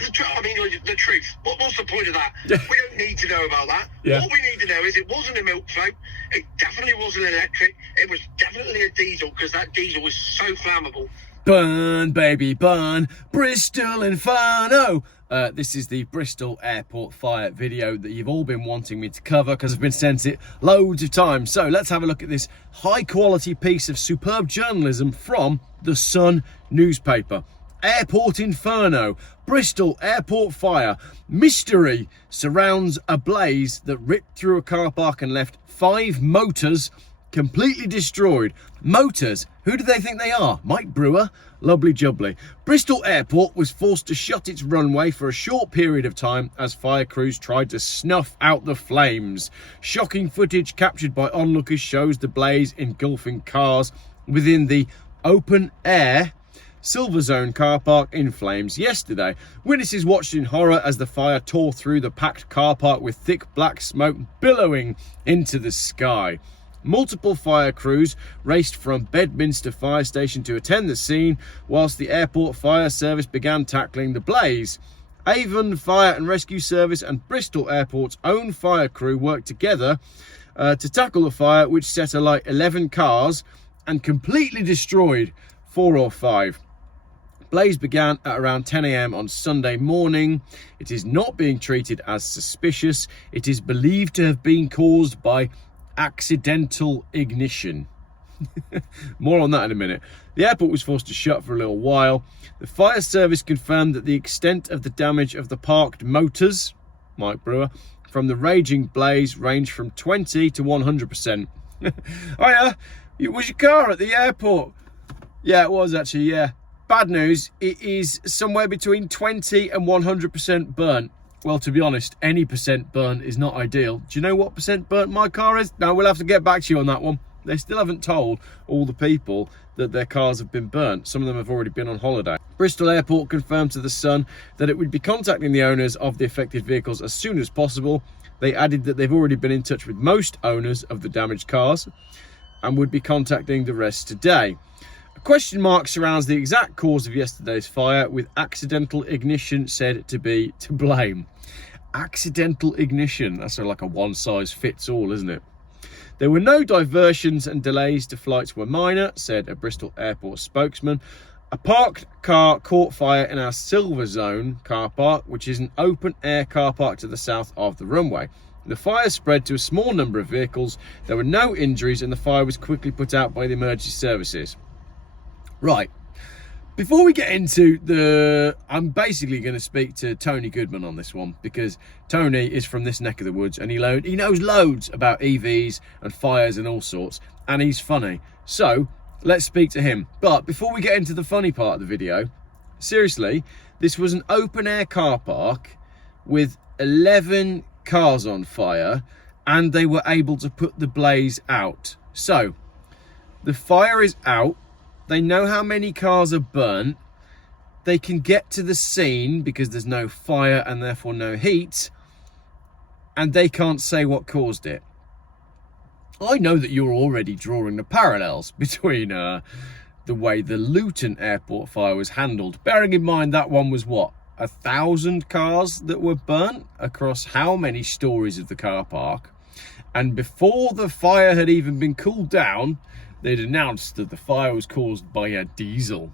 I mean, the truth. What's the point of that? We don't need to know about that. Yeah. What we need to know is it wasn't a milk float. It definitely wasn't electric. It was definitely a diesel, because that diesel was so flammable. Burn, baby, burn. Bristol Inferno. This is the Bristol Airport Fire video that you've all been wanting me to cover, because I've been sent it loads of times. So let's have a look at this high quality piece of superb journalism from the Sun newspaper. Airport Inferno, Bristol Airport Fire. Mystery surrounds a blaze that ripped through a car park and left 5 motors completely destroyed. Motors? Who do they think they are? Mike Brewer? Lovely jubbly. Bristol Airport was forced to shut its runway for a short period of time as fire crews tried to snuff out the flames. Shocking footage captured by onlookers shows the blaze engulfing cars within the open air Silver Zone car park in flames yesterday. Witnesses watched in horror as the fire tore through the packed car park with thick black smoke billowing into the sky. Multiple fire crews raced from Bedminster Fire Station to attend the scene, whilst the airport fire service began tackling the blaze. Avon Fire and Rescue Service and Bristol Airport's own fire crew worked together to tackle the fire, which set alight 11 cars and completely destroyed 4 or 5. Blaze began at around 10 a.m. on Sunday morning. It is not being treated as suspicious. It is believed to have been caused by accidental ignition. More on that in a minute. The airport was forced to shut for a little while. The fire service confirmed that the extent of the damage of the parked motors, Mike Brewer, from the raging blaze ranged from 20 to 100%. Oh yeah, was your car at the airport? Yeah, it was actually, yeah. Bad news, it is somewhere between 20 and 100% burnt. Well, to be honest, any percent burnt is not ideal. Do you know what percent burnt my car is? No, we'll have to get back to you on that one. They still haven't told all the people that their cars have been burnt. Some of them have already been on holiday. Bristol Airport confirmed to The Sun that it would be contacting the owners of the affected vehicles as soon as possible. They added that they've already been in touch with most owners of the damaged cars and would be contacting the rest today. A question mark surrounds the exact cause of yesterday's fire, with accidental ignition said to be to blame. Accidental ignition, that's like a one-size-fits-all, isn't it? There were no diversions and delays to flights were minor, said a Bristol Airport spokesman. A parked car caught fire in our Silver Zone car park, which is an open-air car park to the south of the runway. The fire spread to a small number of vehicles. There were no injuries and the fire was quickly put out by the emergency services. Right, before we get into I'm basically going to speak to Tony Goodman on this one, because Tony is from this neck of the woods and he knows loads about EVs and fires and all sorts, and he's funny. So let's speak to him. But before we get into the funny part of the video, seriously, this was an open air car park with 11 cars on fire and they were able to put the blaze out. So the fire is out. They know how many cars are burnt. They can get to the scene because there's no fire and therefore no heat. And they can't say what caused it. I know that you're already drawing the parallels between the way the Luton Airport fire was handled. Bearing in mind that one was what? 1,000 cars that were burnt across how many stories of the car park? And before the fire had even been cooled down, they'd announced that the fire was caused by a diesel.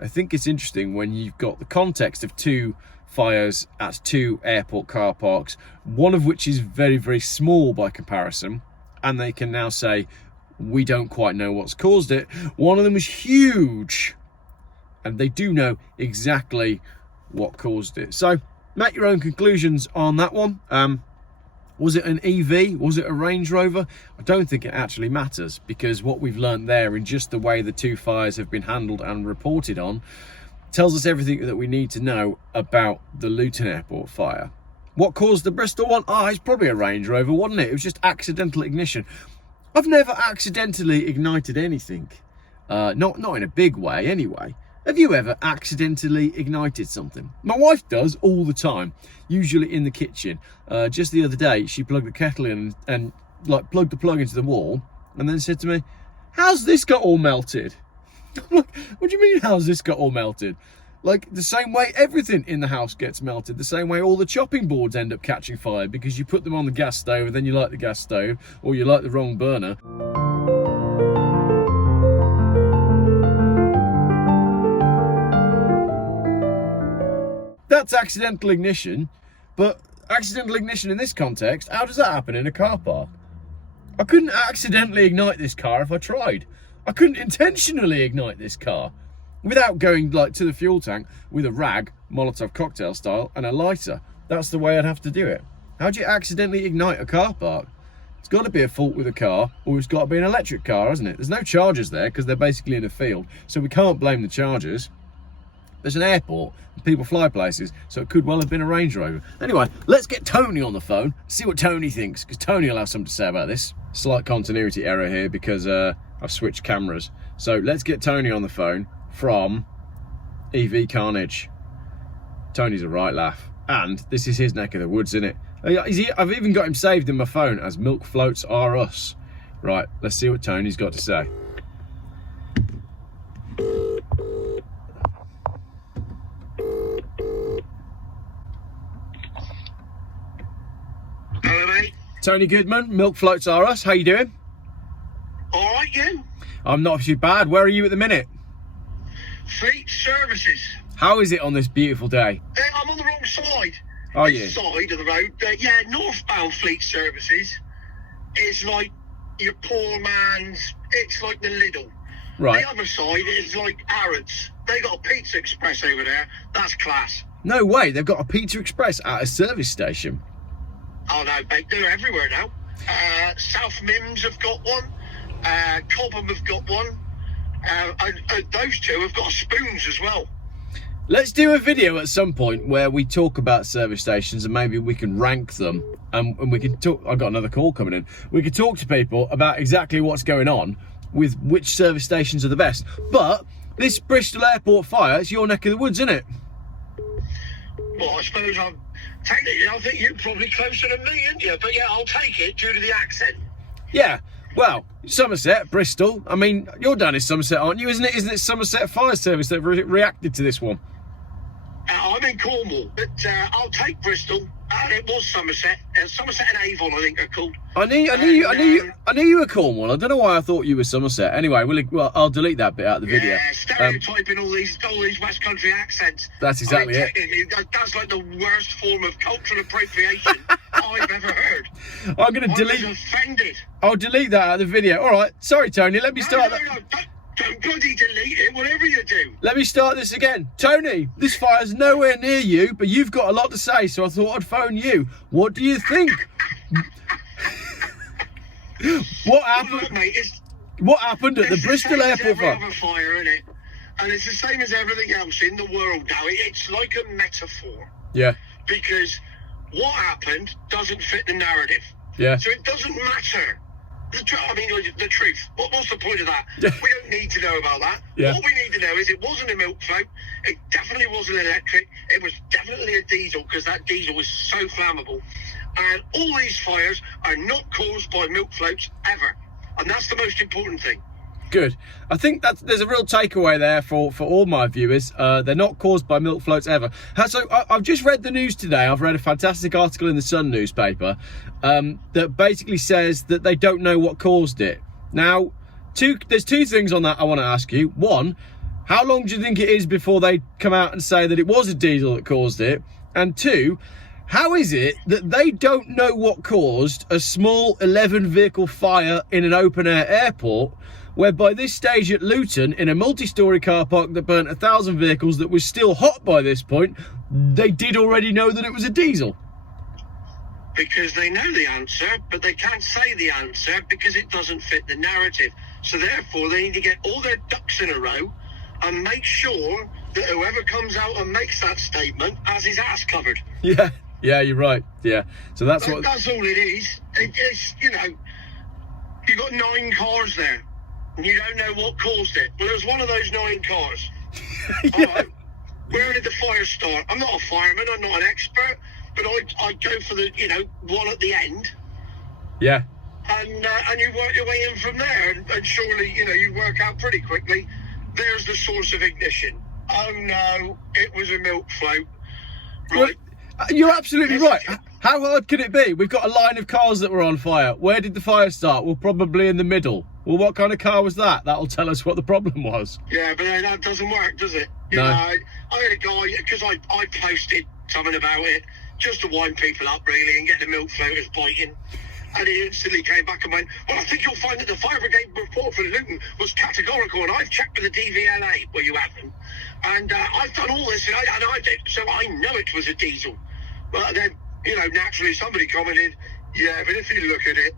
I think it's interesting when you've got the context of 2 fires at 2 airport car parks, one of which is very, very small by comparison, and they can now say, we don't quite know what's caused it. One of them was huge, and they do know exactly what caused it. So make your own conclusions on that one. Was it an EV? Was it a Range Rover? I don't think it actually matters, because what we've learnt there in just the way the 2 fires have been handled and reported on tells us everything that we need to know about the Luton Airport fire. What caused the Bristol one? It's probably a Range Rover, wasn't it? It was just accidental ignition. I've never accidentally ignited anything. Not in a big way anyway. Have you ever accidentally ignited something? My wife does all the time, usually in the kitchen. Just the other day, she plugged the kettle in and like plugged the plug into the wall and then said to me, "How's this got all melted?" I'm like, what do you mean, how's this got all melted? Like the same way everything in the house gets melted, the same way all the chopping boards end up catching fire because you put them on the gas stove and then you light the gas stove, or you light the wrong burner. That's accidental ignition, but accidental ignition in this context, how does that happen in a car park? I couldn't accidentally ignite this car if I tried. I couldn't intentionally ignite this car without going like to the fuel tank with a rag, Molotov cocktail style, and a lighter. That's the way I'd have to do it. How do you accidentally ignite a car park? It's got to be a fault with a car, or it's got to be an electric car, hasn't it? There's no chargers there because they're basically in a field, so we can't blame the chargers. There's an airport, and people fly places, so it could well have been a Range Rover. Anyway, let's get Tony on the phone, see what Tony thinks, because Tony will have something to say about this. Slight continuity error here because I've switched cameras. So let's get Tony on the phone from EV Carnage. Tony's a right laugh, and this is his neck of the woods, isn't it? I've even got him saved in my phone as Milk Floats Are Us. Right, let's see what Tony's got to say. Hello, mate. Tony Goodman, Milk Floats Are Us. How you doing? All right, you? I'm not too bad. Where are you at the minute? Fleet Services. How is it on this beautiful day? I'm on the wrong side. Are This you? side of the road. Yeah, northbound Fleet Services is like your poor man's. It's like the Lidl. Right. The other side is like Arrods. They got a Pizza Express over there. That's class. No way, they've got a Pizza Express at a service station. Oh no, mate, they're everywhere now. South Mims have got one. Cobham have got one. And those two have got spoons as well. Let's do a video at some point where we talk about service stations and maybe we can rank them, and we can talk. I've got another call coming in. We could talk to people about exactly what's going on with which service stations are the best. But this Bristol Airport Fire, it's your neck of the woods, isn't it? Well, I suppose technically, I think you're probably closer than me, aren't you? But yeah, I'll take it due to the accent. Yeah. Well, Somerset, Bristol. I mean, you're down in Somerset, aren't you? Isn't it? Isn't it Somerset Fire Service that reacted to this one? I'm in Cornwall, but I'll take Bristol. And it was Somerset. Somerset and Avon, I think they're called. I knew you were Cornwall. I don't know why I thought you were Somerset. Anyway, well, I'll delete that bit out of the video. Yeah, stereotyping all these West Country accents. That's exactly it. That's like the worst form of cultural appropriation I've ever heard. I'm going to delete. I was offended. I'll delete that out of the video. All right. Sorry, Tony. Let me start that. No, don't bloody delete it, whatever you do. Let me start this again. Tony, this fire's nowhere near you, but you've got a lot to say, so I thought I'd phone you. What do you think? What happened? Look, mate, What happened at the Bristol Airport Fire? Every other fire, isn't it? And it's the same as everything else in the world now. It's like a metaphor. Yeah. Because what happened doesn't fit the narrative. Yeah. So it doesn't matter. The truth. What's the point of that? Yeah. We don't need to know about that. Yeah. What we need to know is it wasn't a milk float. It definitely wasn't electric. It was definitely a diesel, because that diesel is so flammable. And all these fires are not caused by milk floats ever. And that's the most important thing. Good. I think there's a real takeaway there for all my viewers. They're not caused by milk floats ever. So I've just read the news today. I've read a fantastic article in the Sun newspaper that basically says that they don't know what caused it. Now, there's two things on that I want to ask you. One, how long do you think it is before they come out and say that it was a diesel that caused it? And two, how is it that they don't know what caused a small 11-vehicle fire in an open-air airport, where by this stage at Luton, in a multi-storey car park that burnt 1,000 vehicles that was still hot by this point, they did already know that it was a diesel? Because they know the answer, but they can't say the answer because it doesn't fit the narrative. So therefore, they need to get all their ducks in a row and make sure that whoever comes out and makes that statement has his ass covered. Yeah, you're right. Yeah, so that's all it is. It's, you've got 9 cars there, and you don't know what caused it. Well, it was one of those 9 cars. Yeah. All right. Where did the fire start? I'm not a fireman, I'm not an expert, but I go for the, one at the end. Yeah. And you work your way in from there, and surely, you work out pretty quickly. There's the source of ignition. Oh no, it was a milk float. Well, Right. you're absolutely right. How hard could it be? We've got a line of cars that were on fire. Where did the fire start? Well, probably in the middle. Well, what kind of car was that? That'll tell us what the problem was. Yeah, but that doesn't work, does it? You No. know, I had a guy, because I posted something about it, just to wind people up, really, and get the milk floaters biting. And he instantly came back and went, well, I think you'll find that the fire brigade report for Luton was categorical, and I've checked with the DVLA, well, you haven't. And I've done all this, and I did, so I know it was a diesel. But then, you know, naturally somebody commented, yeah, but if you look at it,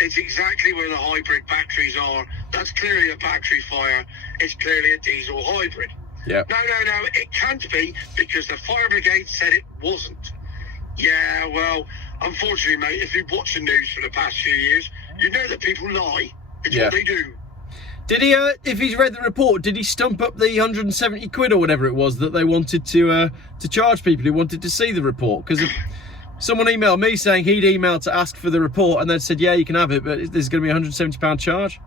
it's exactly where the hybrid batteries are. That's clearly a battery fire. It's clearly a diesel hybrid. Yeah. No, it can't be, because the fire brigade said it wasn't. Yeah, well, unfortunately, mate, if you've watched the news for the past few years, you know that people lie. It's Yeah. what they do. Did he, if he's read the report, did he stump up the 170 quid or whatever it was that they wanted to charge people who wanted to see the report? Because someone emailed me saying he'd emailed to ask for the report and then said, yeah, you can have it, but there's going to be a £170 charge.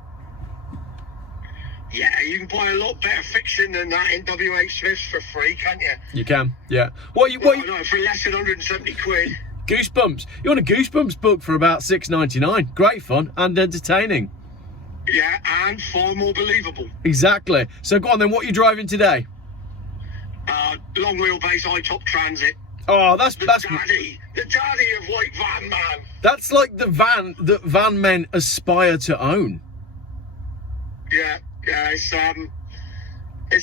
Yeah, you can buy a lot better fiction than that in WH Smith's for free, can't you? You can, yeah. No, for less than 170 quid. Goosebumps. You want a Goosebumps book for about $6.99. Great fun and entertaining. Yeah, and far more believable. Exactly. So go on then, what are you driving today? Long wheelbase high-top transit. Oh, that's The daddy of white van man. that's like the van that van men aspire to own. Yeah, it's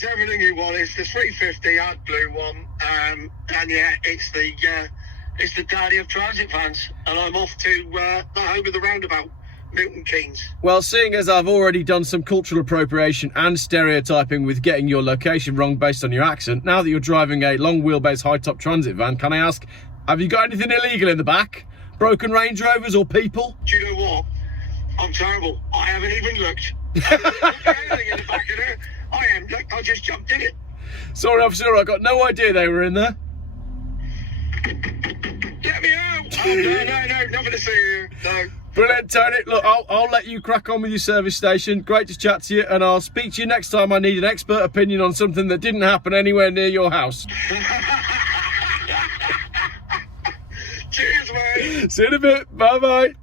everything you want. It's the 350 blue one, and yeah, it's the daddy of transit vans. And I'm off to the home of the roundabout, Milton Keynes. Well, seeing as I've already done some cultural appropriation and stereotyping with getting your location wrong based on your accent, now that you're driving a long wheelbase high top transit van, can I ask, have you got anything illegal in the back? Broken Range Rovers or people? Do you know what? I'm terrible. I haven't even looked. I haven't looked at anything in the back of there. I just jumped in it. Sorry, officer, I got no idea they were in there. Get me out! Oh, no, nothing to see here. No. Brilliant, Tony. Look, I'll let you crack on with your service station. Great to chat to you, and I'll speak to you next time I need an expert opinion on something that didn't happen anywhere near your house. Cheers, mate. See you in a bit. Bye-bye.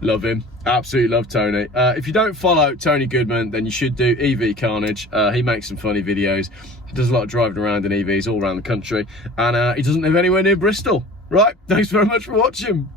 Love him. Absolutely love Tony. If you don't follow Tony Goodman, then you should do EV Carnage. He makes some funny videos. He does a lot of driving around in EVs all around the country. And he doesn't live anywhere near Bristol. Right, thanks very much for watching.